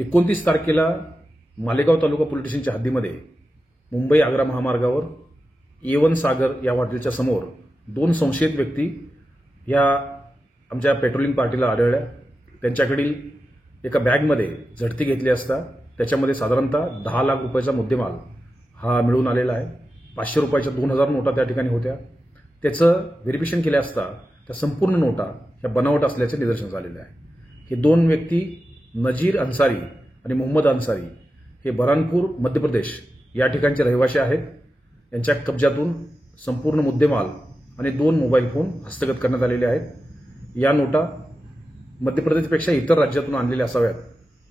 29 तारखेला मालेगाव तालुका पोलीस स्टेशनच्या हद्दीमध्ये मुंबई आग्रा महामार्गावर A1 सागर या हॉटेलच्या समोर 2 संशयित व्यक्ती या आमच्या पेट्रोलिंग पार्टीला आढळल्या। त्यांच्याकडील एका बॅगमध्ये झडती घेतली असता त्याच्यामध्ये साधारणतः 10 लाख रुपयाचा मुद्देमाल हा मिळून आलेला आहे। 500 रुपयाच्या 2000 नोटा त्या ठिकाणी होत्या। त्याचं व्हेरिफिकेशन केले असता त्या संपूर्ण नोटा ह्या बनावट असल्याचे निदर्शनास आलेले आहे। हे 2 व्यक्ती नजीर अन्सारी आणि मोहम्मद अन्सारी हे बरानपूर मध्य प्रदेश या ठिकाणचे रहिवासी आहेत। यांच्या कब्जातून संपूर्ण मुद्देमाल आणि 2 मोबाईल फोन हस्तगत करण्यात आलेले आहेत। या नोटा मध्य प्रदेशपेक्षा इतर राज्यातून आणलेल्या असाव्यात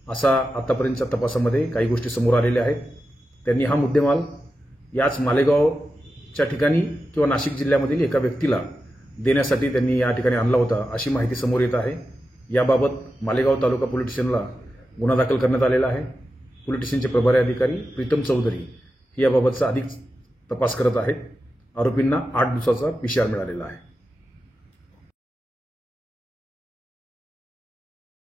असा आतापर्यंतच्या तपासामध्ये काही गोष्टी समोर आलेल्या आहेत। त्यांनी हा मुद्देमाल याच मालेगावच्या ठिकाणी किंवा नाशिक जिल्ह्यामधील एका व्यक्तीला देण्यासाठी त्यांनी या ठिकाणी आणला होता अशी माहिती समोर येत आहे। याबाबत मालेगाव तालुका पोलीस स्टेशनला गुन्हा दाखल करण्यात आलेला आहे। पोलीस स्टेशनचे प्रभारी अधिकारी प्रीतम चौधरी याबाबतचा अधिक तपास करत आहेत। आरोपींना 8 दिवसाचा PCR मिळालेला आहे।